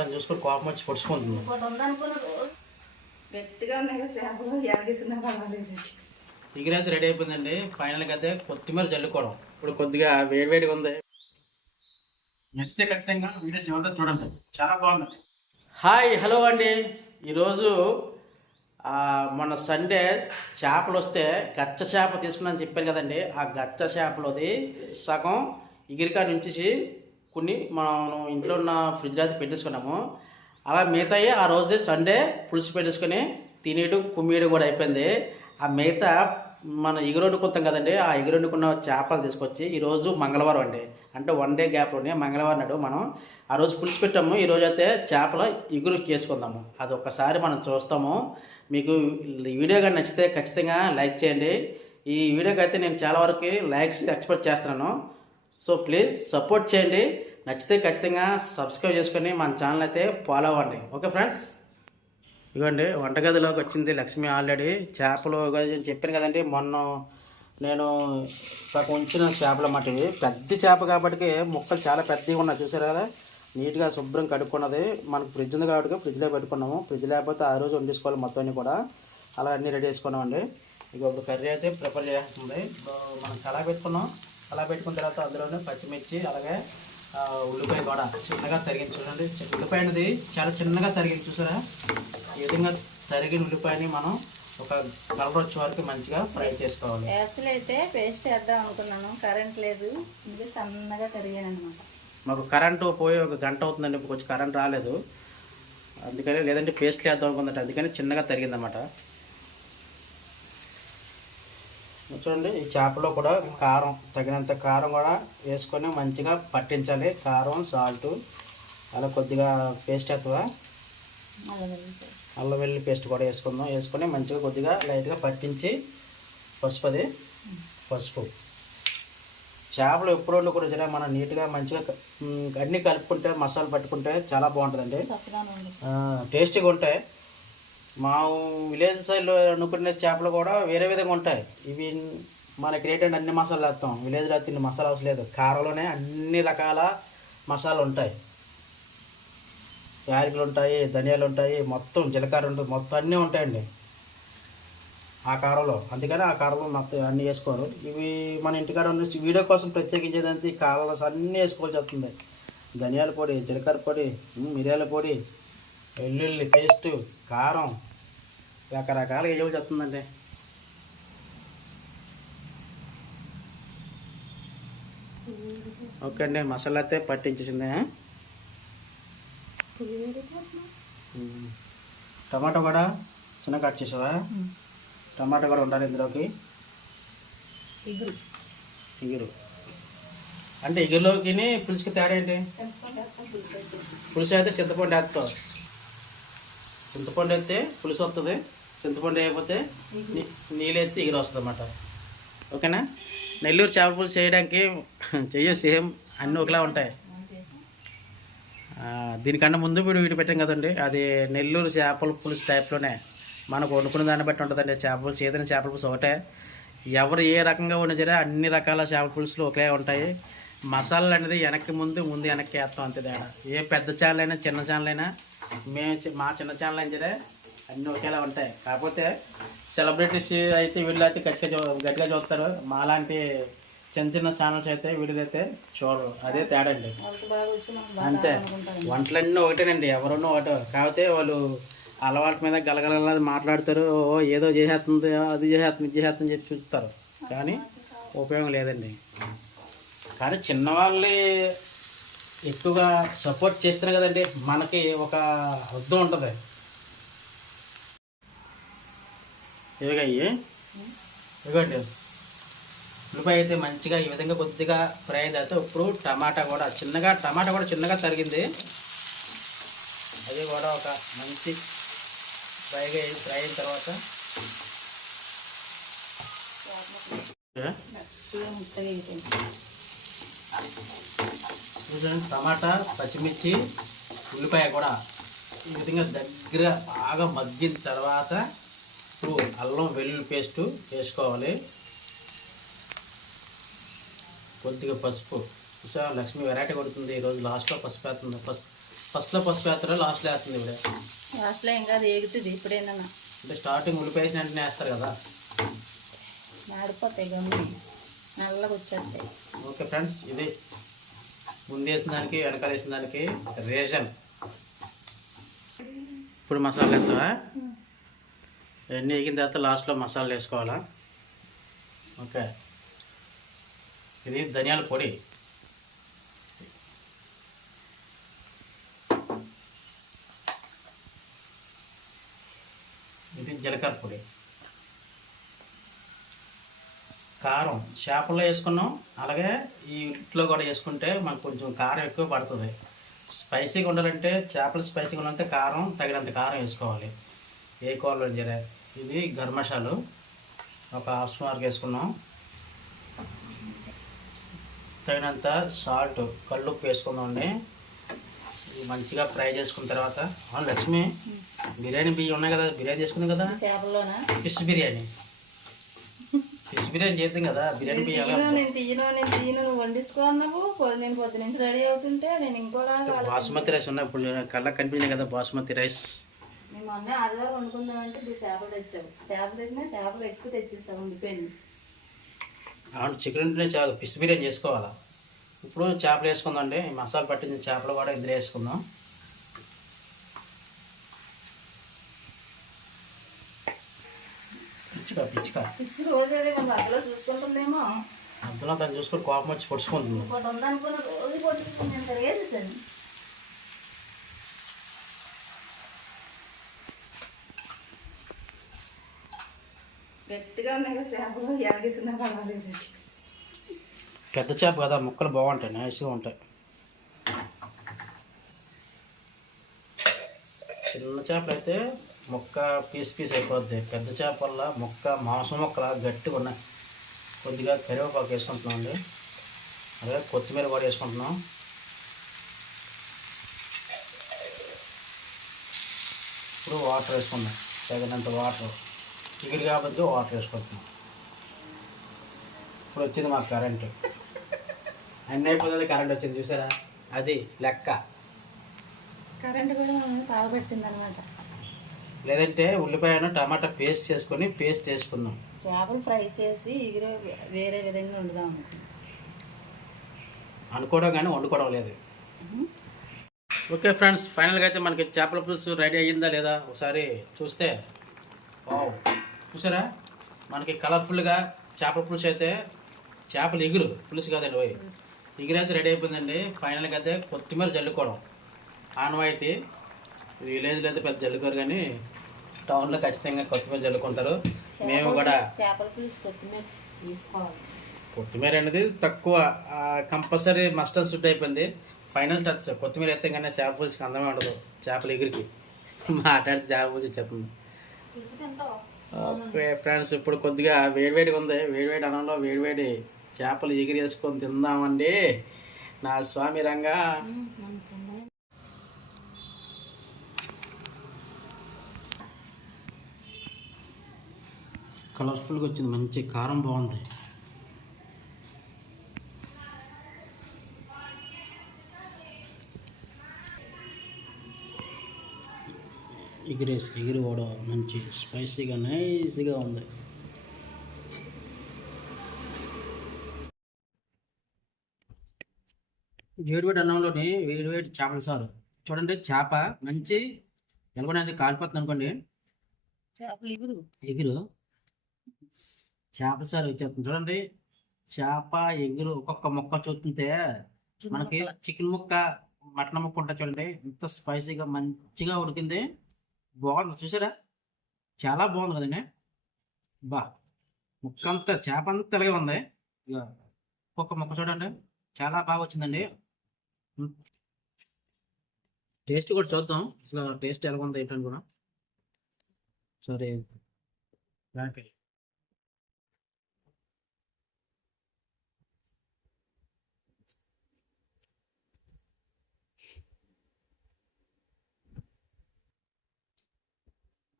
దాన్ని చూసుకొని కోపం వచ్చి పొడుచుకుంటుంది. పర్వాలేదు. ఇగురైతే రెడీ అయిపోయిందండి. ఫైనల్గా అయితే కొత్తిమీర జల్లుకోవడం. ఇప్పుడు కొద్దిగా వేడివేడిగా ఉంది. నచ్చితే ఖచ్చితంగా వీడియోస్ ఏమంటే చూడండి. చాలా బాగుంది హాయ్ హలో అండి. ఈరోజు ఆ, మొన్న సండే చేపలు వస్తే గచ్చ చేప తీసుకున్నాను చెప్పాను కదండి. ఆ గచ్చ చేపలోది సగం ఇగిరికా నుంచి కొన్ని మనం ఇంట్లో ఉన్న ఫ్రిడ్జ్లో అయితే పెట్టేసుకున్నాము. అలా మిగతాయి ఆ రోజు సండే పులుసు పెట్టేసుకొని తినేయడం కుమ్మేయడం కూడా అయిపోయింది. ఆ మిగతా మన ఎగురొండుకుంటాం కదండి ఆ ఎగురొండుకున్న చేపలు తీసుకొచ్చి ఈరోజు మంగళవారం అండి. అంటే వన్ డే గ్యాప్లోనే మంగళవారం నాడు మనం ఆ రోజు పులుసు పెట్టాము. ఈరోజు అయితే చేపల ఎగురు చేసుకుందాము. అది ఒక్కసారి మనం చూస్తాము. మీకు వీడియో కానీ నచ్చితే ఖచ్చితంగా లైక్ చేయండి. ఈ వీడియోకి అయితే నేను చాలా వరకు లైక్స్ ఎక్స్పెక్ట్ చేస్తున్నాను. సో ప్లీజ్ సపోర్ట్ చేయండి. నచ్చితే ఖచ్చితంగా సబ్స్క్రైబ్ చేసుకొని మన ఛానల్ అయితే ఫాలో అవ్వండి. ఓకే ఫ్రెండ్స్ ఇవ్వండి వంటగదిలోకి వచ్చింది లక్ష్మి ఆల్రెడీ చేపలు చెప్పాను కదండి మొన్న నేను సగం ఉంచిన చేపలు అన్నమాట ఇవి. పెద్ద చేప కాబట్టి ముక్కలు చాలా పెద్దగా ఉన్నాయి చూసారు కదా? నీట్గా శుభ్రం కడుక్కున్నది. మనకు ఫ్రిడ్జ్ ఉంది కాబట్టి ఫ్రిడ్జ్లో పెట్టుకున్నాము. ఫ్రిడ్జ్ లేకపోతే ఆ రోజు వండేసుకోవాలి మొత్తం అన్ని కూడా. అలా అన్నీ రెడీ చేసుకున్నామండి. ఇక ఇప్పుడు కర్రీ అయితే ప్రిపేర్ చేస్తుంది. మనం కళా పెట్టుకున్నాం కళా పెట్టుకున్న తర్వాత అందులోనే పచ్చిమిర్చి అలాగే ఉల్లిపాయ కూడా చిన్నగా తరిగించి చూడండి. ఉల్లిపాయ అనేది చాలా చిన్నగా తరిగించి చూసారా? ఈ విధంగా తరిగిన ఉల్లిపాయని మనం ఒక కలర్ వచ్చే వరకు మంచిగా ఫ్రై చేసుకోవాలి. యాక్చువల్ అయితే పేస్ట్ వేద్దాం అనుకున్నాను. కరెంట్ లేదు. ఇంకా సన్నగా తరిగాను అనమాట మాకు కరెంటు పోయి ఒక గంట అవుతుందండి. ఇప్పుడు కొంచెం కరెంట్ రాలేదు. అందుకని లేదంటే పేస్ట్ వేద్దాం అనుకుందంటే అందుకని చిన్నగా తరిగిందన్నమాట. చూడండి ఈ చేపలో కూడా కారం తగినంత కారం కూడా వేసుకొని మంచిగా పట్టించాలి. కారం సాల్ట్ అలా కొద్దిగా పేస్ట్ వేస్తావా అల్లం వెల్లుల్లి పేస్ట్ కూడా వేసుకుందాం. వేసుకొని మంచిగా కొద్దిగా లైట్గా పట్టించి పసుపు అది. పసుపు. చేపలు ఎప్పుడు వండుకుని సరే మనం నీట్గా మంచిగా అన్నీ కలుపుకుంటే మసాలా పట్టుకుంటే చాలా బాగుంటుందండి. టేస్టీగా ఉంటాయి. మా విలేజ్ సైడ్లో అనుకునే చేపలు కూడా వేరే విధంగా ఉంటాయి. ఇవి మనకి రేటెడ్ అన్ని మసాలాలు వేస్తాం. విలేజ్లో తిన్న మసాలా అవసరం లేదు. కారంలోనే అన్ని రకాల మసాలాలు ఉంటాయి. యాలకులు ఉంటాయి ధనియాలు ఉంటాయి మొత్తం జీలకర్ర ఉంటుంది మొత్తం అన్నీ ఉంటాయండి. ఆ కారంలో. అందుకని ఆ కారంలో మొత్తం అన్నీ వేసుకోరు. ఇవి మన ఇంటికాడ ఉన్న వీడియో కోసం ప్రత్యేకించేదంతా ఈ కారంలో అన్నీ వేసుకోవాల్సి వస్తుంది. ధనియాల పొడి జీలకర్ర పొడి మిరియాల పొడి వెల్లుల్లి పేస్ట్ కారం రకరకాలుగా వేయవలసి వస్తుందండి ఓకే అండి మసాలా అయితే పట్టించేసింది. టమాటా కూడా చిన్న కట్ చేసావా? టమాటా కూడా ఉండాలి ఇందులోకి. ఇగురు. అంటే ఇగురులోకి పులుసుకి తేడా ఏంటి? పులుసు అయితే చింతపండు వేస్తావు చింతపండు వేస్తే పులుసు వస్తుంది చింతపండు వేయకపోతే నీ- నీళ్ళు. వేస్తే ఇగురు వస్తుంది అన్నమాట ఓకేనా? నెల్లూరు చేప పులుసు చేయడానికి చెయ్యి సేమ్ అన్నీ ఒకలా ఉంటాయి. దీనికన్నా ముందు వీడు వీడి పెట్టాం కదండి. అది నెల్లూరు చేపల పులుసు టైప్లోనే మనకు వండుకునే దాన్ని బట్టి ఉంటుందండి. చేపల పులుసు ఏదైనా చేపల పులుసు ఒకటే. ఎవరు ఏ రకంగా వండినా సరే అన్ని రకాల చేపల పులుసులు ఒకే ఉంటాయి. మసాలాలు అనేది వెనక్కి ముందు ముందు వెనక్కి వేస్తాం అంతే తేడా. ఏ పెద్ద ఛానల్ అయినా చిన్న ఛానల్ అయినా మేము మా చిన్న ఛానల్ అయినా సరే అన్నీ ఒకేలా ఉంటాయి. కాకపోతే సెలబ్రిటీస్ అయితే వీళ్ళు అయితే గట్టిగా చూ గట్టిగా చూస్తారు. మాలాంటి చిన్న చిన్న ఛానల్స్ అయితే అయితే చూడరు. అదే తేడా అండి. అంతే. వంటలన్నీ ఒకటేనండి. ఎవరన్నా ఒకటే. కాకపోతే వాళ్ళు అలవాటు మీద గలగల మాట్లాడతారు. ఓ ఏదో చేసేస్తుంది అది చేసేస్తుంది ఇది చేసేస్తుంది అని చెప్పి చూస్తారు. కానీ ఉపయోగం లేదండి. కానీ చిన్నవాళ్ళే ఎక్కువగా సపోర్ట్ చేస్తారు కదండి మనకి ఒక అర్థం ఉంటుంది. ఇవిగయ్యి ఇవ్వండి ఉల్లిపాయ అయితే మంచిగా ఈ విధంగా కొద్దిగా ఫ్రై అయితే ఇప్పుడు టమాటా కూడా చిన్నగా టమాటా కూడా చిన్నగా తరిగింది. అది కూడా ఒక మంచి ఫ్రైగా ఫ్రై అయిన తర్వాత. చూడండి టమాటా పచ్చిమిర్చి ఉల్లిపాయ కూడా ఈ విధంగా దగ్గర బాగా మగ్గిన తర్వాత ఇప్పుడు అల్లం వెల్లుల్లి పేస్ట్ వేసుకోవాలి. కొద్దిగా పసుపు. చూసా లక్ష్మి వెరైటీ కొడుతుంది ఈరోజు లాస్ట్లో పసుపు వేస్తుంది. పసుపు ఫస్ట్లో పసుపు వేస్తారా లాస్ట్లో వేస్తుంది ఇప్పుడు? లాస్ట్లో ఇంకా అది ఏగుతుంది ఇప్పుడేనా అంటే స్టార్టింగ్ ఉల్లిపాయ వెంటనే వేస్తారు కదా. మాడిపోతాయి గమ్మి నల్లగా వచ్చేస్తాయి. ఓకే ఫ్రెండ్స్ ఇది ముందేసిన దానికి వెనకాల వేసిన దానికి రేషన్. ఇప్పుడు మసాలా వేస్తావా? ఎన్ని వేగిన తర్వాత లాస్ట్లో మసాలా వేసుకోవాలా? ఓకే. ఇది ధనియాల పొడి. ఇది జీలకర్ర పొడి. కారం చేపల్లో వేసుకున్నాం. అలాగే ఈ ఇంట్లో కూడా వేసుకుంటే మనకు కొంచెం కారం ఎక్కువ పడుతుంది. స్పైసీగా ఉండాలంటే చేపలు స్పైసీగా ఉండాలంటే కారం తగినంత కారం వేసుకోవాలి. ఏ కూరలో జరే ఇది గరం మసాలు. ఒక హాఫ్ స్పూన్ వరకు వేసుకున్నాం. తగినంత సాల్ట్ కల్లుప్పు వేసుకుందామండి ఇది మంచిగా ఫ్రై చేసుకున్న తర్వాత లక్ష్మి బిర్యానీ బియ్యం ఉన్నాయి కదా బిర్యానీ చేసుకుంది కదా? ఫిష్ బిర్యానీ. బిర్యానీ చేద్దాం కదా బిర్యానీ నేను తీయను నేను తీయను నువ్వు వండించుకో అన్నావు. పొద్దు నేను పొద్దు నుంచి రెడీ అవుతుంటే నేను ఇంకోలాగా. బాస్మతి రైస్ ఉన్నాయి ఇప్పుడు కళ్ళకి కనిపించింది కదా బాస్మతి రైస్. మేము మొన్న ఆదివారం వండుకుందామంటే ఇప్పుడు చేపలు తెచ్చావు. చేపలు తెచ్చినా చేపలు ఎక్కువ తెచ్చేసావు ఉండిపోయింది అవును చికెన్ ఉంటేనే చాలు. ఫిష్ బిర్యానీ చేసుకోవాలా? ఇప్పుడు చేపలు వేసుకుందాం అండి మసాలా పట్టించిన చేపలు కూడా ఇందులో వేసుకుందాం. పిచ్చిక పిచ్చిక పిచ్చి రోజు అందులో చూసుకుంటుందేమో. అందులో దాన్ని చూసుకొని కోపం వచ్చి పొడుచుకుంటుంది. ఉందనుకున్న రోజు గట్టిగా ఉన్నాయి కదా చేపలు. ఎలాగేసినా పర్వాలేదు. పెద్ద చేప కదా ముక్కలు బాగుంటాయి నైస్గా ఉంటాయి. చిన్న చేపలు అయితే ముక్క పీస్ పీస్ అయిపోద్ది. పెద్ద చేప ముక్క మాంసం ముక్కలా గట్టిగా ఉన్నాయి. కొద్దిగా కరివేపాకు వేసుకుంటున్నాం అండి. అలాగే కొత్తిమీర కూడా వేసుకుంటున్నాం. ఇప్పుడు వాటర్ వేసుకున్నాం తగినంత వాటర్. ఎగిరి కాబట్టి వాటర్ వేసుకుంటున్నాం. ఇప్పుడు వచ్చింది మా కరెంటు. అన్నీ అయిపోతుంది కరెంట్ వచ్చింది. చూసారా? అది లెక్క. కరెంట్ కూడా మనం తాగబెట్టింది అనమాట లేదంటే ఉల్లిపాయను టమాటా పేస్ట్ చేసుకొని పేస్ట్ వేసుకుందాం చేపలు ఫ్రై చేసి ఎగిరే వేరే విధంగా వండుదాం అనుకోవడం కానీ వండుకోవడం లేదు. ఓకే ఫ్రెండ్స్ ఫైనల్గా అయితే మనకి చేపల పులుసు రెడీ అయ్యిందా లేదా ఒకసారి చూస్తే వావ్. చూసారా? మనకి కలర్ఫుల్గా చేపల పులుసు అయితే చేపలు ఎగురు పులుసు కాదండి పోయి ఎగురు అయితే రెడీ అయిపోయిందండి. ఫైనల్గా అయితే కొత్తిమీర జల్లుకోవడం. ఆనవాయితీ. విలేజ్లో అయితే పెద్ద జల్లుకోరు కానీ టౌన్లో ఖచ్చితంగా కొత్తిమీర జల్లుకుంటారు. మేము కూడా చేపల పులుసు కొత్తిమీర తీసుకోవాలి. కొత్తిమీర అనేది తక్కువ కంపల్సరీ మస్ట్ అండ్ సుట్ అయిపోయింది. ఫైనల్ టచ్ కొత్తిమీర అయితే కానీ చేప పులుసుకి అందమే ఉండదు చేపల ఎగురికి. మాట్లాడితే చేప పులుసు తింటావు? ఓకే ఫ్రెండ్స్ ఇప్పుడు కొద్దిగా వేడివేడిగా ఉంది. వేడివేడి అన్నంలో వేడివేడి చేపలు ఎగిరి వేసుకొని తిందామండి. నా స్వామి రంగా మనం తిందాం కలర్ఫుల్గా వచ్చింది. మంచి కారం బాగుంది. ఎగిరేసి ఎగిరి కూడా మంచి స్పైసీగా నైస్గా ఉంది. వేడివేడి అన్నంలోని వేడివేడి చేపల సారు. చూడండి చేప మంచి ఎలాగొనేది కాలిపోతుంది అనుకోండి చేపలు ఎగురు. ఎగురు. చేపల సారు వచ్చేస్తుంది. చూడండి. చేప ఎగురు ఒక్కొక్క మొక్క చూస్తుంటే మనకి చికెన్ ముక్క మటన్ ముక్క ఉంటుంది చూడండి. ఎంత స్పైసీగా మంచిగా ఉడికింది. బాగుంది. చూసారా? చాలా బాగుంది కదండి. బా. ముక్క అంతా చేప అంతా ఇలాగే ఉంది. ఇక ఒక్కొక్క ముక్క చూడండి. చాలా బాగా వచ్చిందండి. టేస్ట్ కూడా చూద్దాం. అసలు టేస్ట్ ఎలా ఉంది ఏంటని కూడా సరే.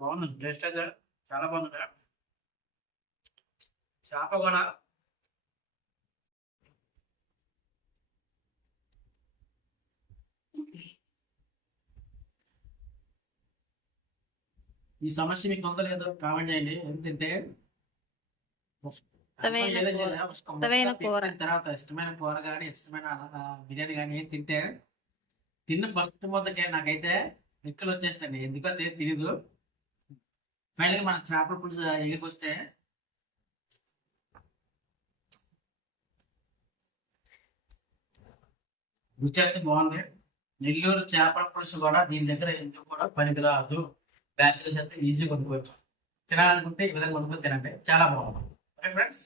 బాగుంది. టేస్ట్ అయితే చాలా బాగుంది చేప కూడా. ఈ సమస్య మీకు అందలేదు కామెంట్ చేయండి. ఎందుకంటే తర్వాత ఇష్టమైన కూర కానీ ఇష్టమైన బిర్యానీ కానీ ఏం తింటే తిన్న ఫస్ట్ మొదకే నాకైతే దిక్కులు వచ్చేస్తాయి ఎందుకో తెలియదు ఫైనల్గా మన చేపల పులుసు ఎగిరికి వస్తే రుచి అయితే బాగుంది. నెల్లూరు చేపల పులుసు కూడా దీని దగ్గర ఎందుకు కూడా పనికిరాదు బ్యాచులర్స్ అయితే ఈజీ కొనుక్కోవచ్చు. తినాలనుకుంటే ఈ విధంగా కొనుక్కొని తినండి. చాలా బాగుంది. Okay friends